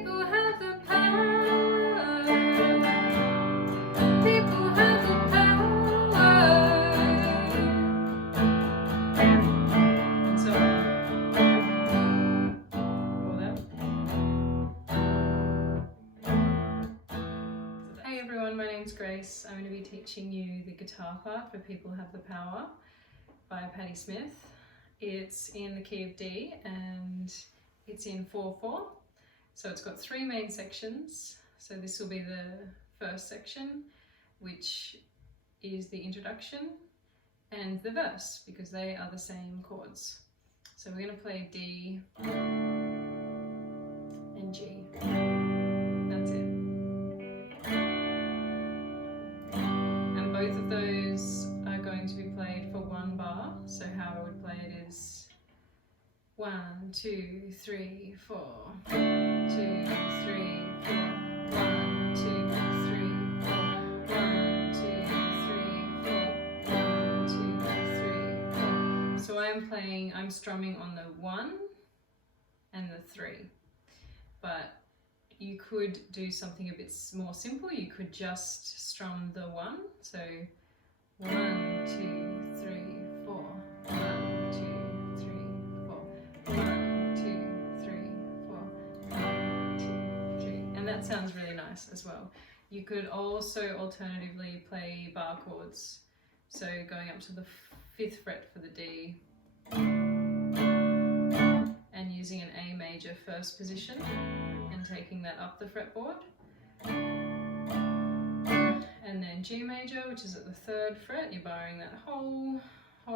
People have the power. People have the power. So, all that. Hey everyone, my name's Grace. I'm going to be teaching you the guitar part for People Have the Power by Patti Smith. It's in the key of D and it's in 4/4. So it's got three main sections. So this will be the first section, which is the introduction, and the verse, because they are the same chords. So we're going to play D and G. That's it. And both of those are going to be played for one bar. So how I would play it is 1, 2, 3, 4. 2, 3, 4. 1, 2, 3, 4. 1, 2, 3, 4. 1, 2, 3, 4. So I'm strumming on the 1 and the 3. But you could do something a bit more simple. You could just strum the 1. So 1, 2, 3, 4. 1, 2, 3, 4. 1, 2, 3, 4. 1, 2, 3. And that sounds really nice as well. You could also alternatively play bar chords. So going up to the 5th fret for the D and using an A major first position and taking that up the fretboard. And then G major, which is at the 3rd fret, you're barring that whole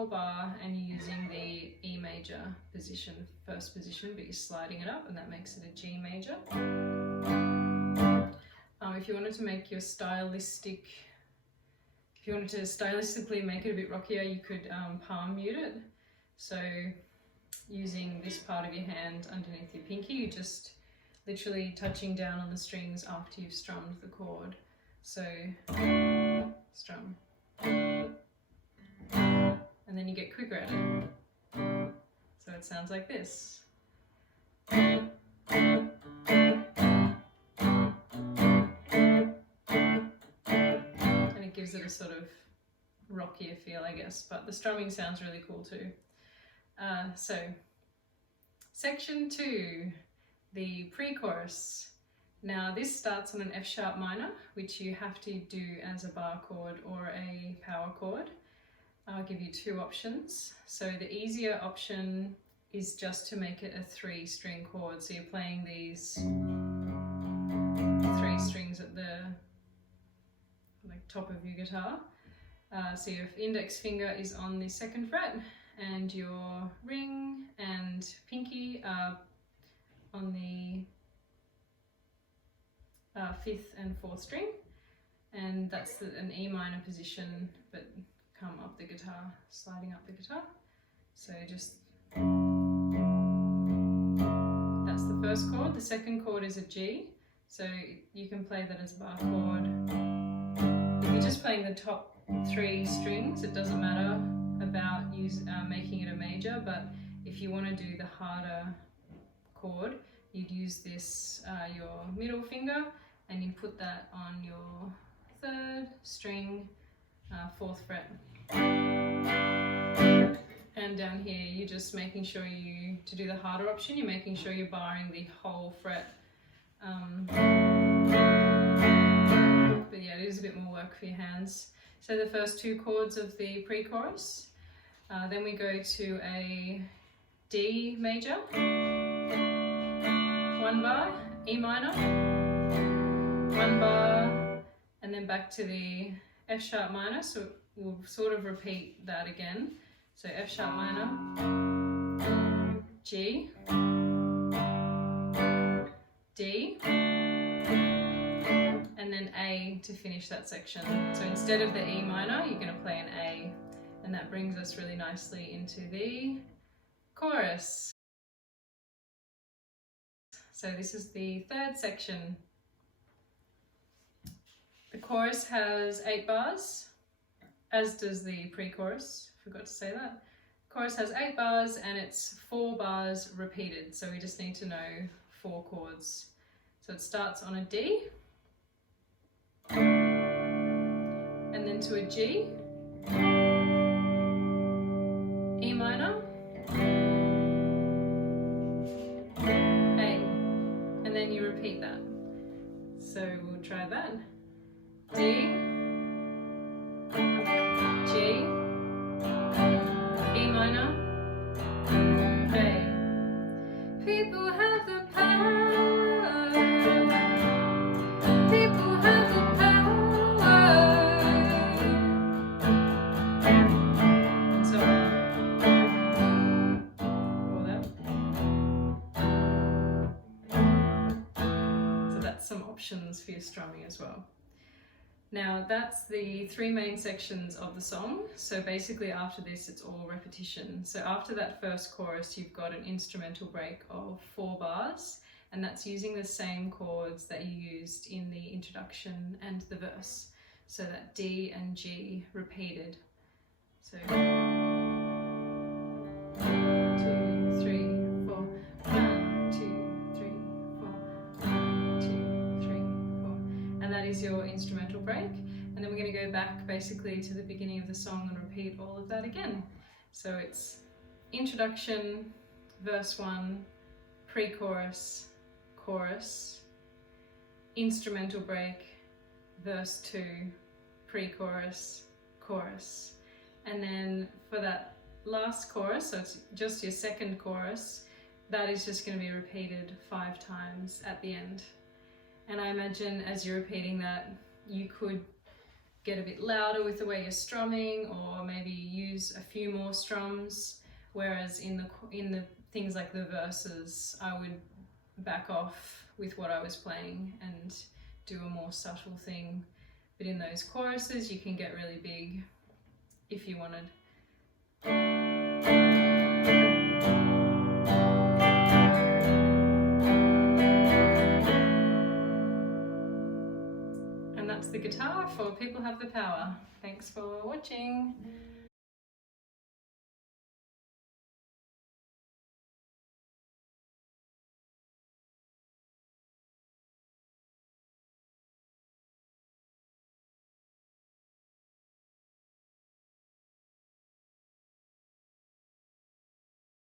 bar and you're using the E major position, first position, but you're sliding it up and that makes it a G major. If you wanted to make your stylistically make it a bit rockier, you could palm mute it. So using this part of your hand underneath your pinky, you just literally touching down on the strings after you've strummed the chord. So strum, and then you get quicker at it. So it sounds like this. And it gives it a sort of rockier feel, I guess, but the strumming sounds really cool too. So section 2, the pre-chorus. Now this starts on an F sharp minor, which you have to do as a bar chord or a power chord. I'll give you 2 options. So the easier option is just to make it a 3-string chord. So you're playing these 3 strings at the top of your guitar. So your index finger is on the 2nd fret and your ring and pinky are on the 5th and 4th string, and that's an E minor position, but come up the guitar, sliding up the guitar. So just, that's the first chord. The second chord is a G, so you can play that as a bar chord. If you're just playing the top 3 strings, it doesn't matter about making it a major, but if you want to do the harder chord, you'd use this, your middle finger, and you put that on your 3rd string, 4th fret. And down here, you're just making sure to do the harder option, you're making sure you're barring the whole fret. But yeah, it is a bit more work for your hands. So the first 2 chords of the pre-chorus. Then we go to a D major, 1 bar, E minor, 1 bar, and then back to the F sharp minor. So we'll sort of repeat that again. So F sharp minor, G, D, and then A to finish that section. So instead of the E minor, you're going to play an A, and that brings us really nicely into the chorus. So this is the 3rd section. The chorus has 8 bars, as does the pre-chorus, forgot to say that. Chorus has 8 bars and it's 4 bars repeated, so we just need to know 4 chords. So it starts on a D, and then to a G, E minor, A, and then you repeat that. So we'll try that. D, G, E minor, A. People have the power. People have the power. And so all that. So that's some options for your strumming as well. Now that's the 3 main sections of the song. So basically after this it's all repetition. So after that first chorus you've got an instrumental break of 4 bars, and that's using the same chords that you used in the introduction and the verse. So that D and G repeated. So 1, 2, 3, 4. 1, 2, 3, 4. 1, 2, 3, 4. And that is your instrumental break. And then we're going to go back basically to the beginning of the song and repeat all of that again. So it's introduction, verse 1, pre-chorus, chorus, instrumental break, verse 2, pre-chorus, chorus. And then for that last chorus, so it's just your second chorus, that is just going to be repeated 5 times at the end. And I imagine as you're repeating that, you could get a bit louder with the way you're strumming, or maybe use a few more strums, whereas in the things like the verses, I would back off with what I was playing and do a more subtle thing. But in those choruses you can get really big if you wanted. And that's the guitar for People Have the Power. Thanks for watching.